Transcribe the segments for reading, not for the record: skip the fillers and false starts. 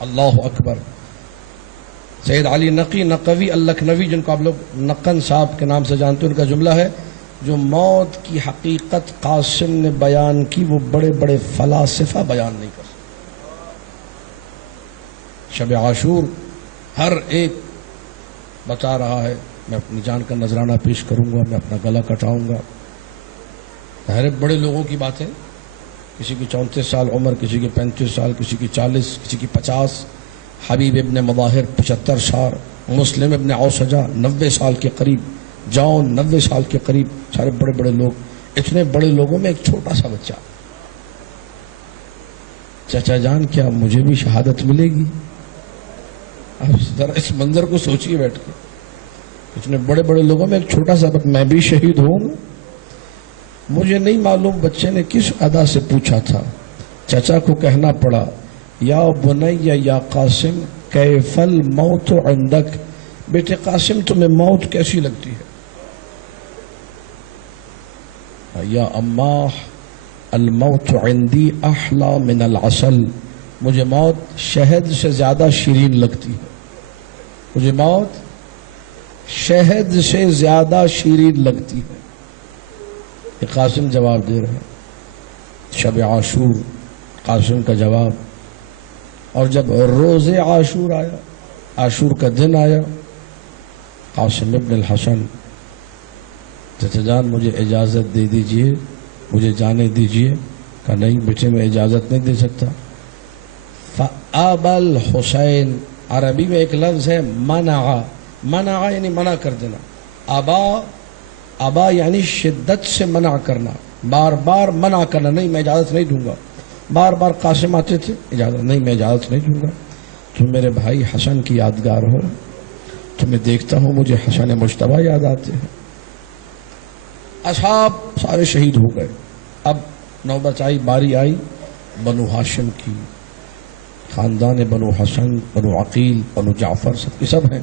اللہ اکبر. سید علی نقی نقوی اللکھنوی، جن کو آپ لوگ نقن صاحب کے نام سے جانتے ہیں، ان کا جملہ ہے جو موت کی حقیقت قاسم نے بیان کی وہ بڑے بڑے فلاسفہ بیان نہیں کر سکتے. شب عاشور ہر ایک بتا رہا ہے میں اپنی جان کا نذرانہ پیش کروں گا، میں اپنا گلا کٹاؤں گا. ظاہر بڑے لوگوں کی باتیں، کسی کی 34 سال عمر، کسی کی 35 سال، کسی کی 40، کسی کی 50. حبیب ابن مظاہر 75 سال، مسلم ابن اوسجہ 90 سال کے قریب، جون 90 سال کے قریب، سارے بڑے بڑے لوگ. اتنے بڑے لوگوں میں ایک چھوٹا سا بچہ. چچا جان کیا مجھے بھی شہادت ملے گی؟ آپ ذرا اس منظر کو سوچیے بیٹھ کے. اتنے بڑے بڑے لوگوں میں ایک چھوٹا سا بچہ، میں بھی شہید ہوں. مجھے نہیں معلوم بچے نے کس ادا سے پوچھا تھا. چچا کو کہنا پڑا یا بنی یا قاسم کیف الموت عندک، بیٹے قاسم تمہیں موت کیسی لگتی ہے؟ یا اماں الموت عندی احلی من العسل، مجھے موت شہد سے زیادہ شیرین لگتی ہے. مجھے موت شہد سے زیادہ شیرین لگتی ہے. یہ قاسم جواب دے رہے ہیں. شب عاشور قاسم کا جواب. اور جب روز عاشور آیا، عاشور کا دن آیا، قاسم ابن الحسن چچا جان مجھے اجازت دے دیجئے، مجھے جانے دیجئے. کہا نہیں بیٹے میں اجازت نہیں دے سکتا. فَأَبَى الْحُسَيْن، عربی میں ایک لفظ ہے منع. منع یعنی منع کر دینا. ابا یعنی شدت سے منع کرنا، بار بار منع کرنا. نہیں میں اجازت نہیں دوں گا. بار بار قاسم آتے تھے، اجازت نہیں، میں اجازت نہیں دوں گا. تم میرے بھائی حسن کی یادگار ہو، تمہیں دیکھتا ہوں مجھے حسن مجتبیٰ یاد آتے ہیں. اصحاب سارے شہید ہو گئے. اب نوبت آئی، باری آئی بنو ہاشم کی. خاندان بنو حسن، بنو عقیل، بنو جعفر سب کی سب ہیں.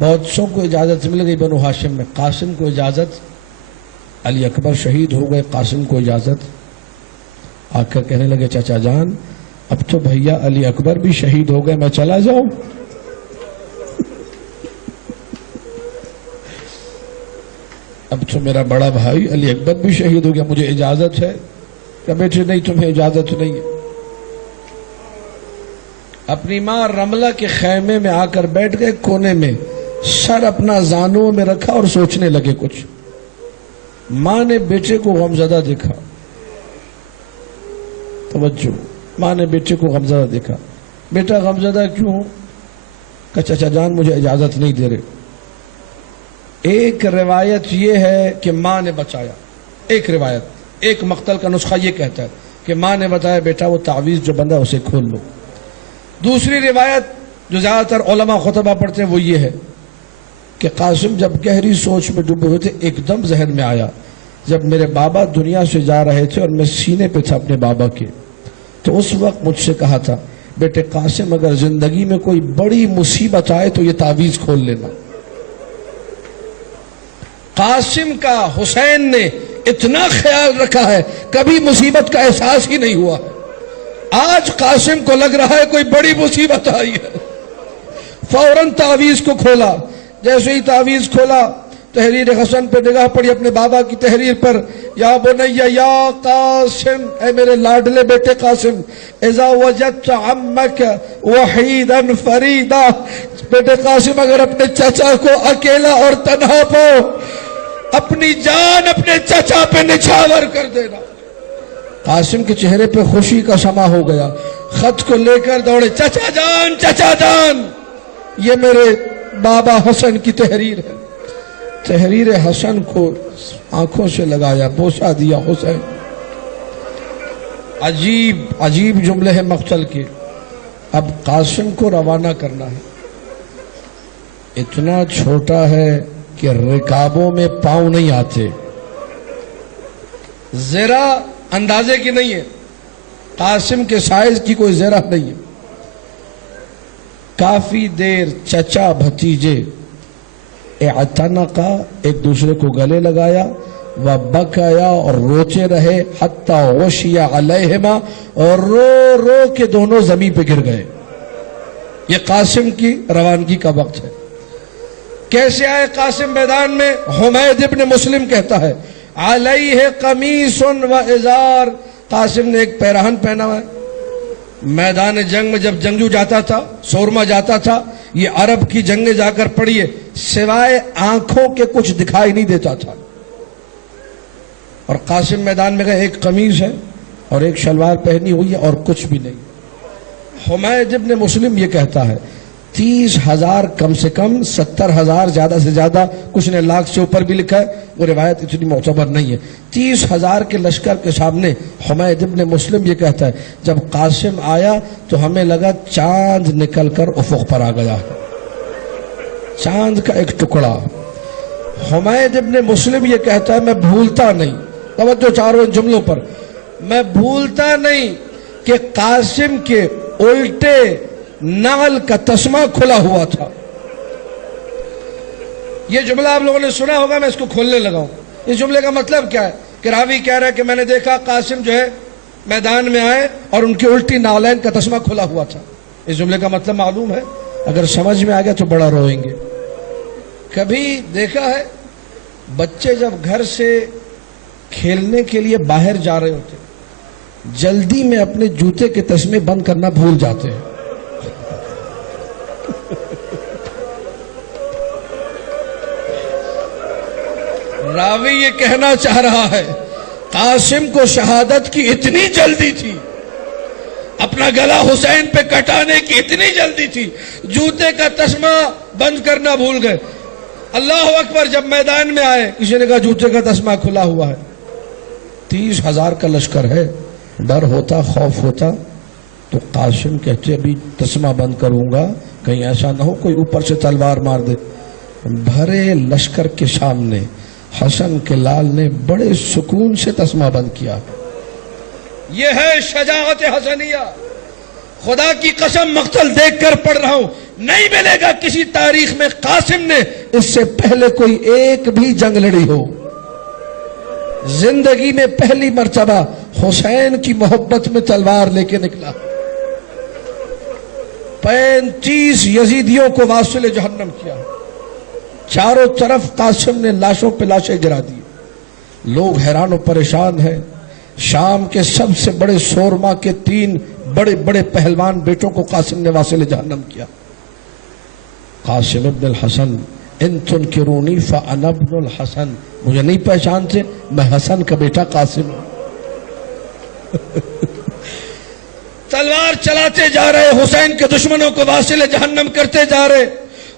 بہت سو کو اجازت مل گئی بنو ہاشم میں. قاسم کو اجازت، علی اکبر شہید ہو گئے، قاسم کو اجازت. آ کر کہنے لگے چچا جان اب تو بھیا علی اکبر بھی شہید ہو گئے، میں چلا جاؤں؟ اب تو میرا بڑا بھائی علی اکبر بھی شہید ہو گیا، مجھے اجازت ہے؟ کہ بیٹے نہیں تمہیں اجازت نہیں ہے. اپنی ماں رملہ کے خیمے میں آ کر بیٹھ گئے کونے میں، سر اپنا زانوں میں رکھا اور سوچنے لگے کچھ. ماں نے بیٹے کو غمزدہ دیکھا. توجہ، ماں نے بیٹے کو غمزدہ دیکھا. بیٹا غمزدہ کیوں؟ کہ چچا جان مجھے اجازت نہیں دے رہے. ایک روایت یہ ہے کہ ماں نے بچایا. ایک روایت، ایک مقتل کا نسخہ یہ کہتا ہے کہ ماں نے بتایا بیٹا وہ تعویذ جو بندہ اسے کھول لو. دوسری روایت جو زیادہ تر علماء خطبہ پڑھتے ہیں وہ یہ ہے کہ قاسم جب گہری سوچ میں ڈوبے ہوئے تھے ایک دم ذہن میں آیا جب میرے بابا دنیا سے جا رہے تھے اور میں سینے پہ تھا اپنے بابا کے، تو اس وقت مجھ سے کہا تھا بیٹے قاسم اگر زندگی میں کوئی بڑی مصیبت آئے تو یہ تعویذ کھول لینا. قاسم کا حسین نے اتنا خیال رکھا ہے کبھی مصیبت کا احساس ہی نہیں ہوا. آج قاسم کو لگ رہا ہے کوئی بڑی مصیبت آئی ہے، فوراً تعویذ کو کھولا. جیسے ہی تعویذ کھولا تحریر حسن پہ نگاہ پڑی، اپنے بابا کی تحریر پر. یا بنی یا قاسم، اے میرے لاڈلے بیٹے قاسم، اذا وجدت عمک وحیدا فریدا، بیٹے قاسم اگر اپنے چچا کو اکیلا اور تنہا پاؤ اپنی جان اپنے چچا پہ نچھاور کر دینا. قاسم کے چہرے پہ خوشی کا سما ہو گیا. خط کو لے کر دوڑے، چچا جان چچا جان، یہ میرے بابا حسن کی تحریر ہے. تحریر حسن کو آنکھوں سے لگایا، بوسہ دیا. حسین عجیب عجیب جملے ہیں مقتل کے. اب قاسم کو روانہ کرنا ہے. اتنا چھوٹا ہے کہ رکابوں میں پاؤں نہیں آتے، ذرا اندازے کی نہیں ہے، قاسم کے سائز کی کوئی ذرا نہیں ہے. کافی دیر چچا بھتیجے اعتنقا ایک دوسرے کو گلے لگایا. व बकाया, और रोते रहे, हत्ता गशिया अलैहिमा, और रो रो के दोनों जमीन पे गिर गए। ये कासिम की रवानगी का वक्त है। कैसे आए कासिम मैदान में? हुमैद इब्न मुस्लिम कहता है, अलैहि कमीसुन व इजार, कासिम ने एक पैराहन पहना हुआ है। मैदान जंग में जब जंगजू जाता था, शोरमा जाता था, ये अरब की जंगें जाकर पढ़िए, सिवाय आंखों के कुछ दिखाई नहीं देता था। और कासिम मैदान में गए, एक कमीज है और एक शलवार पहनी हुई है और कुछ भी नहीं। हुमैद इब्न मुस्लिम ये कहता है, 30,000 कम से कम, 70,000 ज्यादा से ज्यादा, कुछ ने लाख से ऊपर भी लिखा है, वो रिवायत इतनी मोतबर नहीं है। 30,000 के लश्कर के सामने हुमैद इब्न मुस्लिम ये कहता है, जब कासिम आया तो हमें लगा चांद निकलकर उफुक पर आ गया है, चांद का एक टुकड़ा। हुमैद इब्न मुस्लिम ये कहता है, मैं भूलता नहीं, तवज्जो चारों जुमलों पर, मैं भूलता नहीं कि कासिम के उल्टे नाल का तस्मा खुला हुआ था। ये जुमला आप लोगों ने सुना होगा, मैं इसको खोलने लगा हूं। इस जुमले का मतलब क्या है कि रावी कह रहा है कि मैंने देखा कासिम जो है मैदान में आए और उनकी उल्टी नालैन का तस्मा खुला हुआ था। इस जुमले का मतलब मालूम है? अगर समझ में आ गया तो बड़ा रोएंगे। कभी देखा है बच्चे जब घर से खेलने के लिए बाहर जा रहे होते, जल्दी में अपने जूते के तस्मे बंद करना भूल जाते हैं। रावी ये कहना चाह रहा है, कासिम को शहादत की इतनी जल्दी थी, अपना गला हुसैन पे कटाने की इतनी जल्दी थी, जूते का तस्मा बंद करना भूल गए। अल्लाह अकबर, जब मैदान में आए, किसी ने कहा जूते का तस्मा खुला हुआ है। 30,000 का लश्कर है, डर होता, खौफ होता, तो कासिम कहते अभी तस्मा बंद करूंगा, कहीं ऐसा ना हो कोई ऊपर से तलवार मार दे। भरे लश्कर के सामने हसन के लाल ने बड़े सुकून से तस्मा बंद किया। यह है शजाअत हसनिया। खुदा की कसम मक्तल देखकर पढ़ रहा हूं, नहीं मिलेगा किसी तारीख में कासिम ने इससे पहले कोई एक भी जंग लड़ी हो। जिंदगी में पहली मर्तबा हुसैन की मोहब्बत में तलवार लेके निकला। 35 यजीदियों को वासिल जहन्नम किया। चारों तरफ कासिम ने लाशों पे लाशें गिरा दी। लोग हैरान और परेशान हैं। शाम के सबसे बड़े शोरमा के 3 बड़े बड़े पहलवान बेटों को कासिम ने वासिल जहन्नम किया। कासिम इब्न हसन, इन तुनकिरूनी फअना इब्नुल हसन, मुझे नहीं पहचानते, मैं हसन का बेटा कासिम हूं। तलवार चलाते जा रहे, हुसैन के दुश्मनों को वासिल जहन्नम करते जा रहे।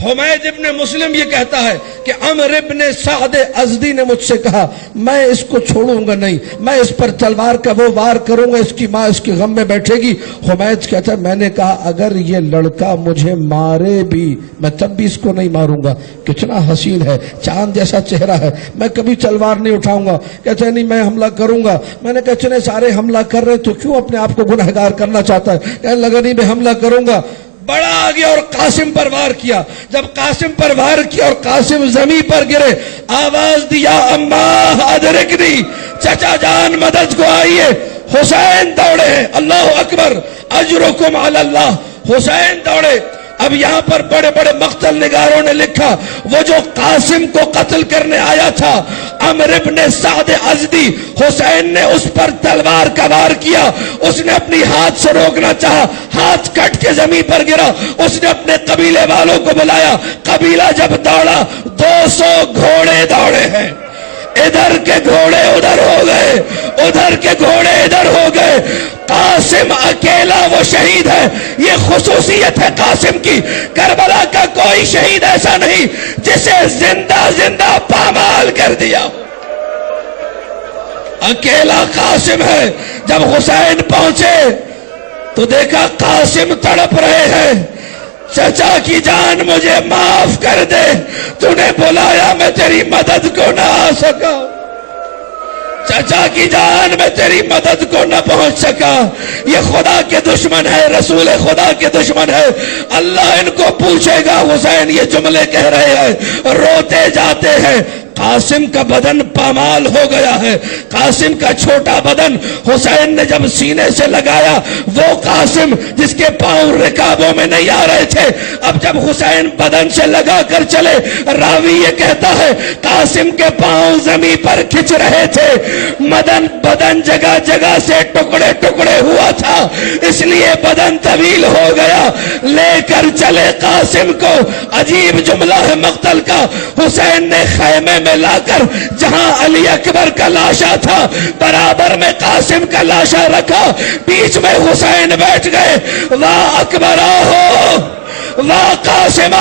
हुमैद इब्न मुस्लिम ये कहता है कि अमर इब्न साद अज़दी ने मुझसे कहा, मैं इसको छोड़ूंगा नहीं, मैं इस पर तलवार का वो वार करूंगा, इसकी माँ इसके गम में बैठेगी। हुमैद कहता है, मैंने कहा अगर ये लड़का मुझे मारे भी मैं तब भी इसको नहीं मारूंगा। कितना हसीन है, चांद जैसा चेहरा है, मैं कभी तलवार नहीं उठाऊंगा। कहते हैं नहीं मैं हमला करूंगा। मैंने कहा इतने सारे हमला कर रहे तो क्यों अपने आप को गुनहगार करना चाहता है? कहने लगा नहीं मैं हमला करूंगा। बड़ा आ गया और कासिम पर वार किया। जब कासिम पर वार किया और कासिम जमीन पर गिरे, आवाज दिया अम्मा अदरिकनी, चचा जान मदद को आइए। हुसैन दौड़े, अल्लाह अकबर, अजरुकुम अल्लाह। हुसैन दौड़े। अब यहां पर बड़े बड़े मक्तल निगारों ने लिखा, वो जो कासिम को कत्ल करने आया था अमर इब्न साद अज़दी, हुसैन ने उस पर तलवार का वार किया। उसने अपनी हाथ से रोकना चाहा, हाथ कट के जमीन पर गिरा। उसने अपने कबीले वालों को बुलाया। कबीला जब दौड़ा, 200 घोड़े दौड़े हैं। इधर के घोड़े उधर हो गए, उधर के घोड़े इधर हो गए। कासिम अकेला वो शहीद है। ये खुसूसियत है कासिम की। करबला का कोई शहीद ऐसा नहीं जिसे जिंदा जिंदा पामाल कर दिया। अकेला कासिम है। जब हुसैन पहुंचे तो देखा कासिम तड़प रहे हैं। चचा की जान मुझे माफ कर दे, तूने बुलाया मैं तेरी मदद को ना आ सका। चचा की जान मैं तेरी मदद को न पहुंच सका। ये खुदा के दुश्मन है, रसूल खुदा के दुश्मन है। अल्लाह इनको पूछेगा। हुसैन ये जुमले कह रहे हैं, रोते जाते हैं। قاسم کا بدن پامال ہو گیا ہے. قاسم کا چھوٹا بدن حسین نے جب سینے سے لگایا، وہ قاسم جس کے پاؤں رکابوں میں نہیں آ رہے تھے، اب جب حسین بدن سے لگا کر چلے، راوی یہ کہتا ہے قاسم کے پاؤں زمین پر کھچ رہے تھے. بدن جگہ جگہ سے ٹکڑے ٹکڑے ہوا تھا، اس لیے بدن طویل ہو گیا. لے کر چلے قاسم کو. عجیب جملہ ہے مقتل کا. حسین نے خیمے میں لا کر جہاں علی اکبر کا لاشا تھا برابر میں قاسم کا لاشا رکھا، بیچ میں حسین بیٹھ گئے. واہ اکبر ہو، واہ قاسم